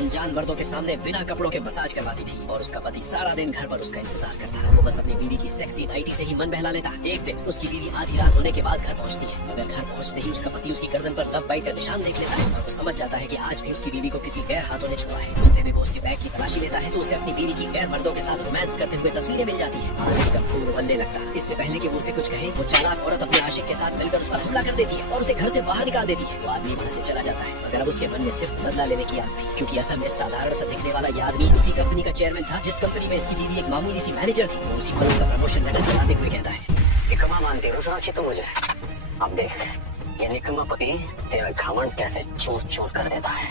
अनजान मर्दों के सामने बिना कपड़ों के मसाज करवाती थी और उसका पति सारा दिन घर पर उसका इंतजार करता। वो बस अपनी बीवी की सेक्सी नाइटी से ही मन बहला लेता। एक दिन उसकी बीवी आधी रात होने के बाद घर पहुंचती है, मगर घर पहुंचते ही उसका पति उसकी गर्दन पर लव बाइट का निशान देख लेता है और वो समझ जाता है कि आज भी उसकी बीवी को किसी गैर हाथों ने छुआ है। उससे भी वो उसके बैग की तलाशी लेता है तो उसे अपनी बीवी की गैर मर्दों के साथ रोमांस करते हुए तस्वीरें मिल जाती है। आदमी का खून उबलने लगता है। इससे पहले कि वो उसे कुछ कहे, वो चालाक औरत अपने आशिक के साथ मिलकर उस पर हमला कर देती है और उसे घर से बाहर निकाल देती है। वो आदमी वहाँ से चला जाता है, मगर अब उसके मन में सिर्फ बदला लेने की आग थी, क्योंकि असल में साधारण सा दिखने वाला ये आदमी उसी कंपनी का चेयरमैन था जिस कंपनी में इसकी बीवी एक मामूली सी मैनेजर थी। वो उसी पर उसका प्रमोशन लेटर चलाते हुए कहता है, निकम्मा मानती हो सोनाक्षी तुम मुझे? अब देख ये निकम्मा पति तेरा घमंड कैसे चूर चूर कर देता है।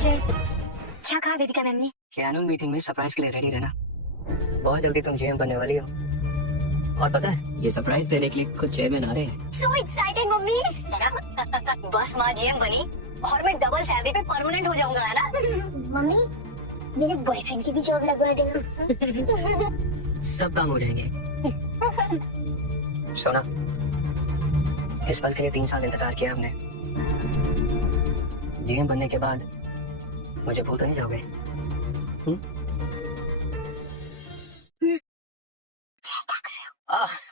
क्या कहा वेदिका मैम ने? कि एनुअल मीटिंग में सरप्राइज के लिए रेडी रहना, बहुत जल्दी तुम जीएम बनने वाली हो। और पता है ये सरप्राइज देने के लिए खुद चेयरमैन आ रहे हैं। So excited mummy. बस माँ जीएम बनी और मैं डबल सैलरी पे परमानेंट हो जाऊंगा, है ना? मम्मी मेरे बॉयफ्रेंड की भी जॉब लगवा देना। सब काम हो जाएंगे। सोना, इस पल के लिए 3 साल इंतजार किया हमने। जीएम बनने के बाद मुझे भूल तो नहीं जाओगे?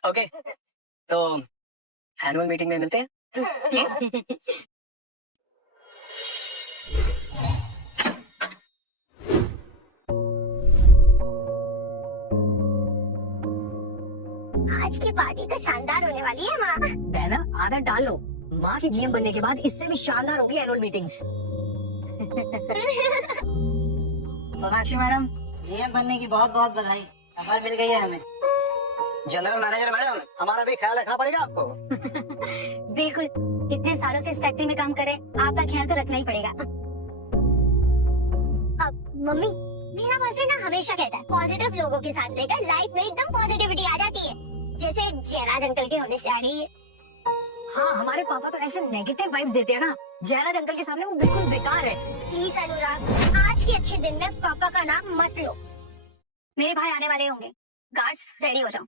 ओके, तो एनुअल मीटिंग में मिलते हैं। आज की पार्टी तो शानदार होने वाली है माँ। पहना आदत डाल लो, माँ की जीएम बनने के बाद इससे भी शानदार होगी annual meetings. Sonakshi madam, GM बनने की बहुत बहुत बधाई। खबर मिल गई है हमें। जनरल मैनेजर मैडम, हमारा भी ख्याल रखना पड़ेगा आपको। बिल्कुल, इतने सालों से इस फैक्ट्री में काम करे, आपका ख्याल तो रखना ही पड़ेगा। अब मम्मी, मेरा बॉयफ्रेंड ना हमेशा कहता है पॉजिटिव लोगों के साथ रहकर लाइफ में एकदम पॉजिटिविटी आ जाती है, जैसे जयराज अंकल के होने से आ रही है। हाँ, हमारे पापा तो ऐसे नेगेटिव वाइब्स देते हैं ना, जयराज अंकल के सामने वो बिल्कुल बेकार है। प्लीज अनुराग, आज के अच्छे दिन में पापा का नाम मत लो। मेरे भाई आने वाले होंगे, गार्ड्स रेडी हो जाओ।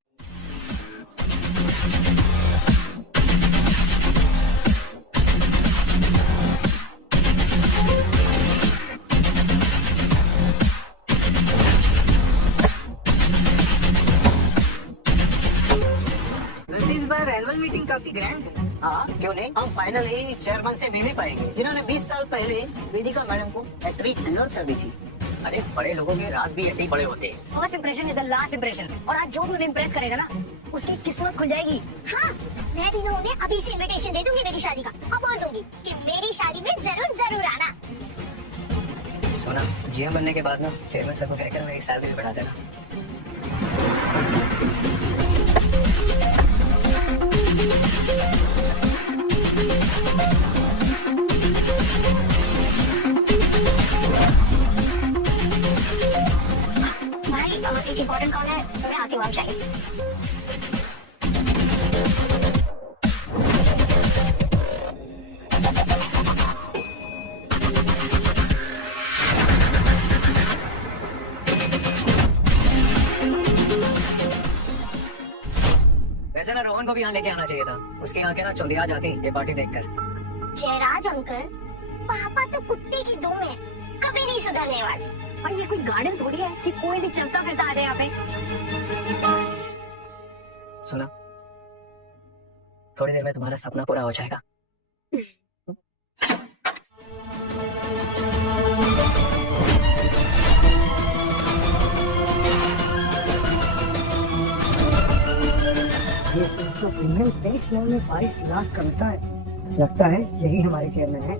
इस बार एनुअल मीटिंग काफी ग्रैंड है। हाँ, क्यों नहीं, हम फाइनली चेयरमैन से मिल ही पाएंगे, जिन्होंने 20 साल पहले वेदिका मैडम को फैक्ट्री हैंडओवर कर दी थी। अरे बड़े लोगों के राज भी ऐसे ही बड़े होते हैं। First impression is the last impression, और आज जो भी उन्हें इम्प्रेस करेगा ना, उसकी किस्मत खुल जाएगी। हाँ, मैं भी उन्हें अभी से इनविटेशन दे दूंगी मेरी शादी का, और बोल दूंगी कि मेरी शादी में जरूर जरूर आना। सोना, जीएम बनने के बाद ना चेयरमैन सर को कहकर मेरी सैलरी बढ़ा देना। भाई, एक इम्पोर्टेंट कॉल है, मैं आती हूँ, आप चाहिए। वैसे ना रोहन को भी यहाँ लेके आना चाहिए था, उसके यहाँ के ना चौंधिया जाती ये पार्टी देखकर। जयराज अंकल, पापा तो कुत्ते की दुम है, कभी नहीं सुधरने वाले। भाई ये कोई गार्डन थोड़ी है कि कोई भी चलता फिरता आ जाए यहाँ पे। सुना, थोड़ी देर में तुम्हारा सपना पूरा हो जाएगा। ये तो प्रीमियम टैक्स में 22 लाख कमाता है। लगता है यही हमारे चेयरमैन है।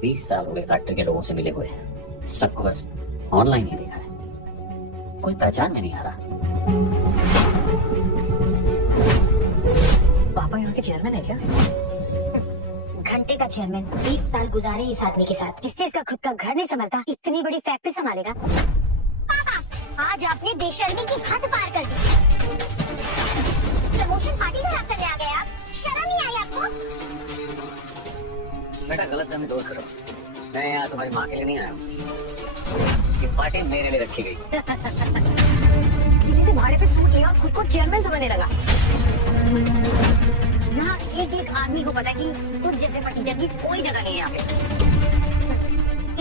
20 साल हो गए फैक्ट्री के लोगों से मिले हुए, सबको बस ऑनलाइन ही देखा है, कोई पहचान में नहीं आ रहा। पापा यहाँ के चेयरमैन है क्या? घंटे का चेयरमैन, 20 साल गुजारे इस आदमी के साथ, जिससे इसका खुद का घर नहीं संभलता, इतनी बड़ी फैक्ट्री संभालेगा। पापा, आज आपने बेशर्मी की हद पार कर दी। प्रमोशन पार्टी खराब करने आ गए आप, शर्म नहीं आई आपको? बेटा गलतफहमी दूर करो, मैं यहाँ तुम्हारी माँ के लिए नहीं आया हूँ, ये पार्टी मेरे लिए रखी गई। किसी से भाड़े पे सूट लिया और खुद को चेयरमैन समझने लगा। यहाँ एक एक आदमी को पता है कि तुझ जैसे फटीचर की कोई जगह नहीं है यहाँ पे।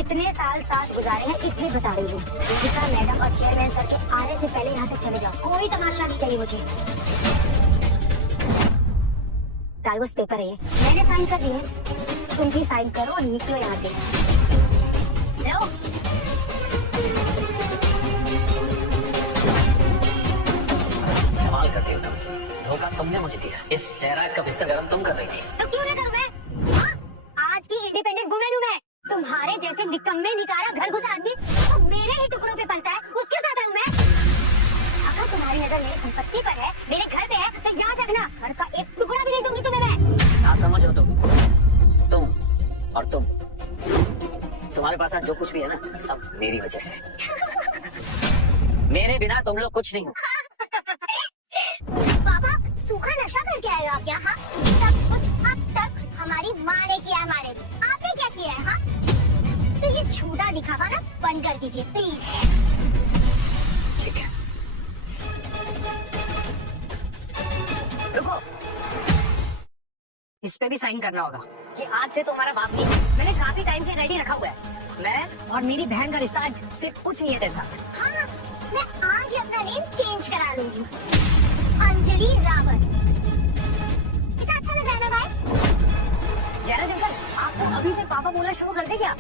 इतने साल साथ गुजारे हैं इसलिए बता रही हूँ। वेदिका मैडम और चेयरमैन सर के आने से पहले यहाँ तक चले जाओ। कोई तमाशा नहीं चाहिए मुझे। कागज पेपर है ये, मैंने साइन कर दिए, तुम भी साइन करो और निकलो यहाँ से। लो। कमाल करती हो तुम, धोखा तुमने मुझे दिया। इस जयराज का बिस्तर गरम तुम कर रही थी। तो क्यों ना करूं मैं? हाँ? आज की इंडिपेंडेंट वुमेन हूँ मैं। तुम्हारे जैसे निकम्मे निकारा घर घुसा आदमी तो मेरे ही टुकड़ों पे पलता है, उसके साथ रहूं मैं? अगर तुम्हारी नजर मेरी संपत्ति पर है, मेरे घर पे है, तो याद रखना घर का एक टुकड़ा भी नहीं दूंगी तुम्हें मैं। ना समझो तुम और तुम, तुम्हारे पास आज जो कुछ भी है ना, सब मेरी वजह से। मेरे बिना तुम लोग कुछ नहीं हो। पापा सूखा नशा करके आए हो आप यहाँ? सब कुछ अब तक हमारी माँ ने किया हमारे लिए, आपने क्या किया है? हाँ? तो ये झूठा दिखावा ना बंद कर दीजिए प्लीज। ठीक है, रुको, इस पे भी साइन करना होगा कि आज से तुम्हारा बाप नहीं। मैंने काफी टाइम से रेडी रखा हुआ है। मैं और मेरी बहन का रिश्ता आज सिर्फ कुछ नहीं है तेरे साथ। हाँ, मैं आज ही अपना नेम चेंज करा लूंगी, अंजलि रावत। कितना अच्छा लग रहा है ना भाई? जयराज अंकल, आपको अभी से पापा बोलना शुरू कर दे क्या?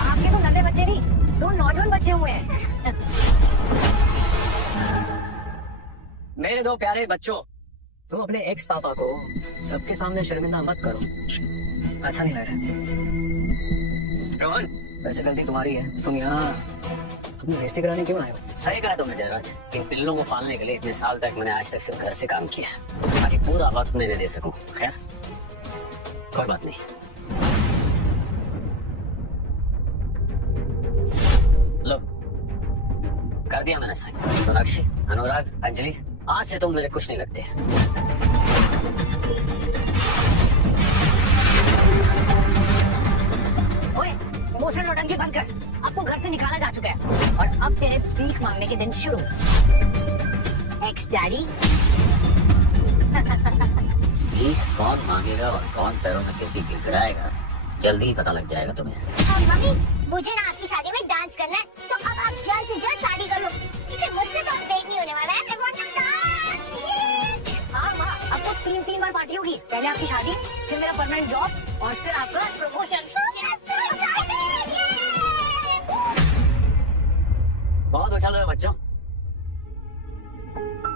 आपके तो नन्हे बच्चे नहीं, दो नौजवान बच्चे हुए हैं। मेरे दो प्यारे बच्चों, तुम अपने एक्स पापा को सबके सामने शर्मिंदा मत करो, अच्छा नहीं लग रहा। रोहन, वैसे गलती तुम्हारी है, तुम यहाँ अपनी बेइज्जती कराने क्यों आए हो? सही कहा तुमने जयराज। इन पिल्लों को पालने के लिए इतने साल तक मैंने आज तक सिर्फ घर से काम किया है, ताकि पूरा वक्त मैंने दे सकूं। खैर कोई बात नहीं। लो, कर दिया मैंने साइन। सोनाक्षी, अनुराग, अंजलि, आज से तुम मेरे कुछ नहीं लगते। ओए, इमोशनल नौटंकी बंद कर। अब तो घर से निकाला जा चुका है और अब तेरे भीख मांगने के दिन शुरू। X daddy. भीख कौन मांगेगा और कौन पैरों में गिरती गिड़गिड़ाएगा, जल्दी ही पता लग जाएगा तुम्हें। मम्मी, मुझे ना आपकी शादी में डांस करना है, तो अब आप जल्द से जल्द शादी कर लो, क्योंकि मुझसे तो देख नहीं होने वाला है। I want to dance! हाँ माँ, अब तो 3 बार पार्टी होगी। पहले आपकी शादी, फिर मेरा परमानेंट जॉब और फिर आपका प्रमोशन। बहुत उछल रहे हो बच्चों,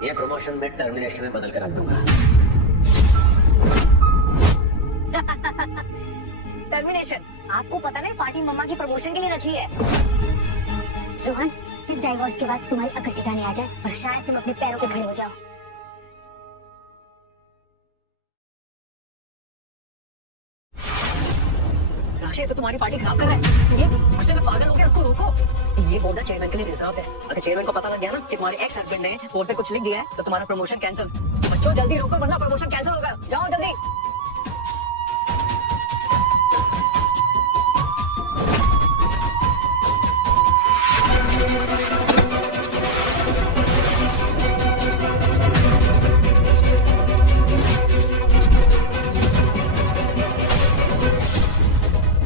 ये प्रमोशन में टर्मिनेशन में बदल कर रख दूंगा। टर्मिनेशन? आपको पता नहीं पार्टी मम्मा की प्रमोशन के लिए रखी है। रोहन, इस डाइवोर्स के बाद तुम्हारी अकल ठिकाने आ जाए और शायद तुम अपने पैरों पे खड़े हो जाओ। साक्षी, तो तुम्हारी पार्टी खराब कर रहा है। ये गुस्से में पागल हो गया, उसको रोको। ये बोर्ड चेयरमैन के लिए रिजर्व है। अगर चेयरमैन को पता लग गया ना कि तुम्हारे एक्स हस्बैंड ने बोर्ड पे कुछ लिख दिया है तो तुम्हारा प्रमोशन कैंसिल। बच्चों जल्दी रोको वरना प्रमोशन कैंसिल होगा। जाओ जल्दी।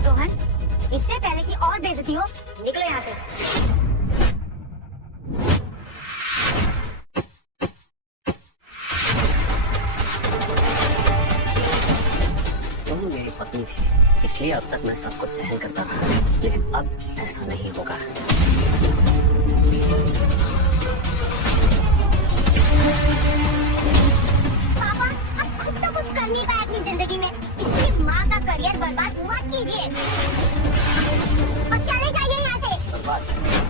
रोहन, इससे पहले कि और बेइज्जती हो, निकलो यहाँ से। तुम मेरी पत्नी थी, इसलिए अब तक मैं सब कुछ सहन करता था, लेकिन अब ऐसा नहीं होगा। पापा, आप खुद तो कुछ कर नहीं पाए अपनी जिंदगी में, इसलिए माँ का करियर बर्बाद मत कीजिए। और चले जाइए यहाँ से। बर्बाद?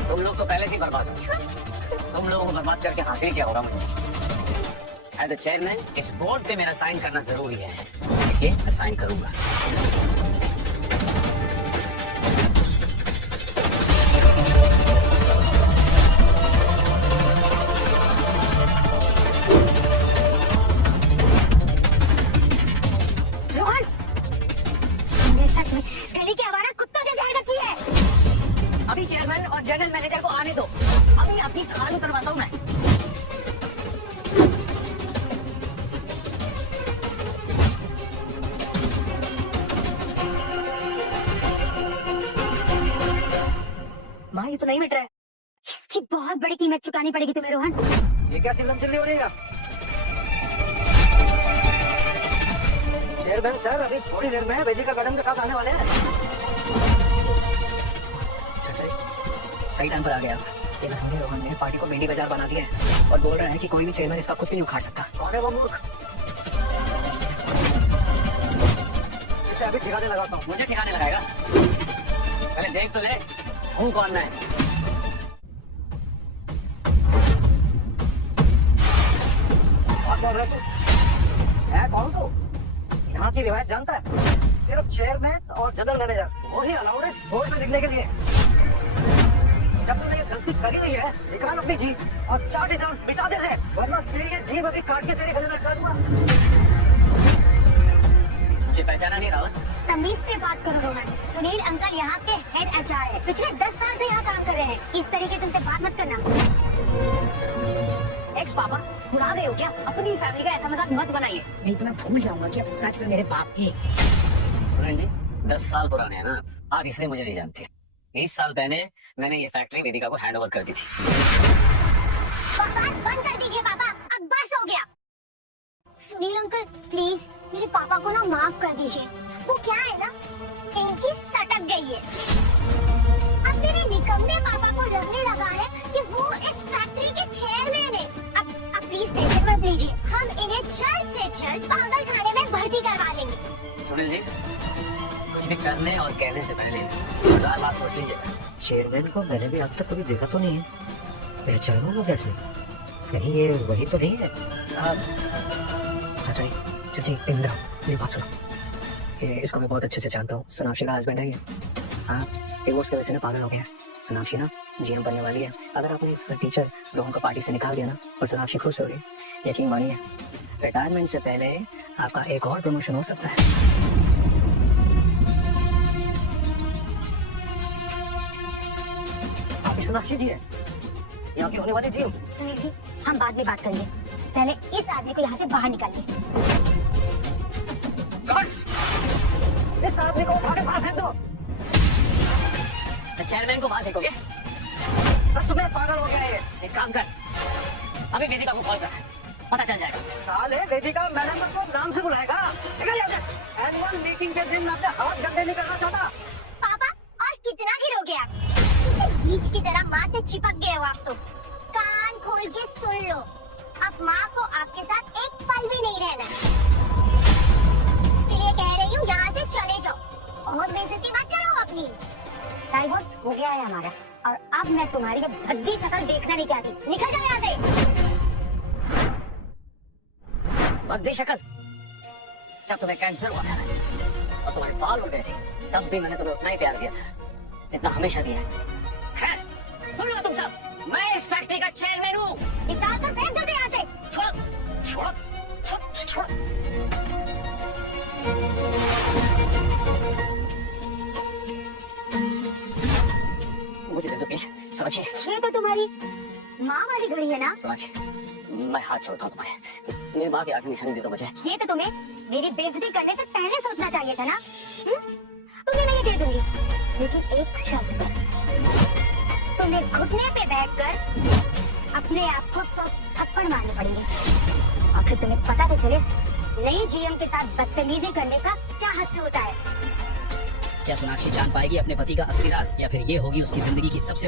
तुम लोग तो पहले से ही बर्बाद हो। तुम लोगों को बर्बाद करके हासिल क्या होगा मुझे? एज ए चेयरमैन इस बोर्ड पे मेरा साइन करना जरूरी है, इसलिए मैं साइन करूंगा। रोहन, तुमने सच में गली के आवारा कुत्तों जैसी हरकत की है। अभी चेयरमैन और जनरल मैनेजर को आने दो, अभी आपकी खाल उतरवाता हूँ मैं। माँ ये तो नहीं मिट रहा है। इसकी बहुत बड़ी कीमत चुकानी पड़ेगी तुम्हें रोहन। ये क्या चिल्लम चिल्ली हो रही है? चेयरमैन सर अभी थोड़ी देर में वेदिका मैडम के साथ आने वाले हैं। अच्छा सही टाइम पर आ गया। ये लहंगे रोहन ने पार्टी को मेंढी बाजार बना दिया है और बोल रहे हैं कि कोई भी चेयरमैन इसका कुछ भी नहीं उखाड़ सकता। कौन है वो मूर्ख? इसे अभी ठिकाने लगाता हूँ। मुझे ठिकाने लगाएगा? पहले देख तो ले हूँ कौन मैं। बात बोल रहे तू? है कौन तू? यहाँ की रिवायत जानता है? सिर्फ चेयरमैन और जनरल मैनेजर वो ही अलाउड है बोर्ड में लिखने के लिए। जब तूने ये गलती करी नहीं है, निकाल अपनी जीभ और 4 डिजाइन मिटा दे से, वरना तेरी ये जीभ अभी काट के तेरे गले में लटका दूंगा। मुझे पहचाना नहीं रावत? तमीज से बात करो रोहन। सुनील अंकल यहाँ के हेड एचआर है। पिछले 10 साल से यहाँ काम कर रहे हैं। इस तरीके से उनसे बात मत करना। एक्स पापा भुला गए हो क्या? अपनी फैमिली का ऐसा मजाक मत बनाइए, नहीं तो मैं भूल जाऊंगा कि अब सच में मेरे बाप थे। सुनील जी 10 साल पुराने हैं ना आप, इसलिए मुझे नहीं जानते। 20 साल पहले मैंने ये फैक्ट्री वेदिका को हैंड ओवर कर दी थी। बकवास बंद कर दीजिए पापा, अब बस हो गया। सुनील अंकल प्लीज मेरे पापा को ना माफ कर दीजिए। वो क्या है ना, इनकी सटक गई है। अब मेरे निकम्मे पापा को लगने लगा है कि वो इस फैक्ट्री के चेयरमैन है। अब प्लीज टेंशन मत लीजिए, हम इन्हें जल्द से जल्द पागल खाने में भर्ती करवा देंगे। सुनील जी कुछ भी करने और कहने से पहले 1000 बार सोच लीजिएगा। चेयरमैन को मैंने भी अब तक कभी देखा तो नहीं है, पहचानूंगा कैसे? कहीं ये वही तो नहीं है? चाची इंदिरा मेरी बात सुनो। ये इसको मैं बहुत अच्छे से जानता हूँ। सोनाक्षी का हस्बैंड है ये। हाँ डिवोर्स की वजह से ना पागल हो गया। सोनाक्षी ना जीएम बनने वाली है। अगर आपने इस टीचर रोहन को पार्टी से निकाल दिया ना और सोनाक्षी खुश हो गई, यकीन मानिए रिटायरमेंट से पहले आपका एक और प्रमोशन हो सकता है। आप ही सोनाक्षी जी है यहाँ की होने वाली जी? सुनील जी हम बाद में बात करेंगे, पहले इस आदमी को यहाँ से बाहर निकालिए। इस आदमी को उठा के बाहर फेंक दो। चेयरमैन को बाहर फेंकोगे? सच में पागल हो गया ये। एक काम कर, अभी वेदिका को कॉल कर, पता चल जाएगा। साले वेदिका मैडम को नाम से बुलाएगा। निकल यहाँ से। एनुअल मीटिंग के दिन मैं अपने हाथ गंदे नहीं करना चाहता। पापा और कितना गिरोगे आप? किसी बीज की तरह माँ से चिपक गए हो आप तो। कान खोल के सुन लो, अब माँ को आपके साथ एक पल भी नहीं रहना है। इसके लिए कह रही हूँ यहाँ से चले जाओ और बेइज्जती मत करो अपनी। डाइवोर्स हो गया है हमारा और अब मैं तुम्हारी ये भद्दी शक्ल देखना नहीं चाहती। निकल जाओ यहाँ से। भद्दी शक्ल? जब तुम्हें कैंसर हुआ था और तुम्हारे बाल उड़ गए थे, तब भी मैंने तुम्हें उतना ही प्यार दिया था जितना हमेशा दिया है। खैर सुन लो तुम सब, मैं इस फैक्ट्री का चेयरमैन हूँ। निकाल कर फेंक दो यहाँ से। छोड़ो छोड़ो छोड़ो छोड़ो। मुझे दे दो प्लीज सोनाक्षी। ये तो तुम्हारी माँ वाली घड़ी है ना? सोनाक्षी मैं हाथ छोड़ता हूँ तुम्हारे, मेरी माँ की आखिरी निशानी दे दो मुझे। ये तो तुम्हें मेरी बेइज्जती करने से पहले सोचना चाहिए था ना। तुम्हें मैं ये दे दूंगी, लेकिन एक शर्त पर। तुम्हें घुटने पे बैठकर अपने आप को 100 थप्पड़ मारने पड़ेंगे। आखिर तुम्हें पता तो चले नई जीएम के साथ बदतमीजी करने का क्या हश्र होता है। क्या सोनाक्षी जान पाएगी अपने पति का असली राज, या फिर ये होगी उसकी जिंदगी की सबसे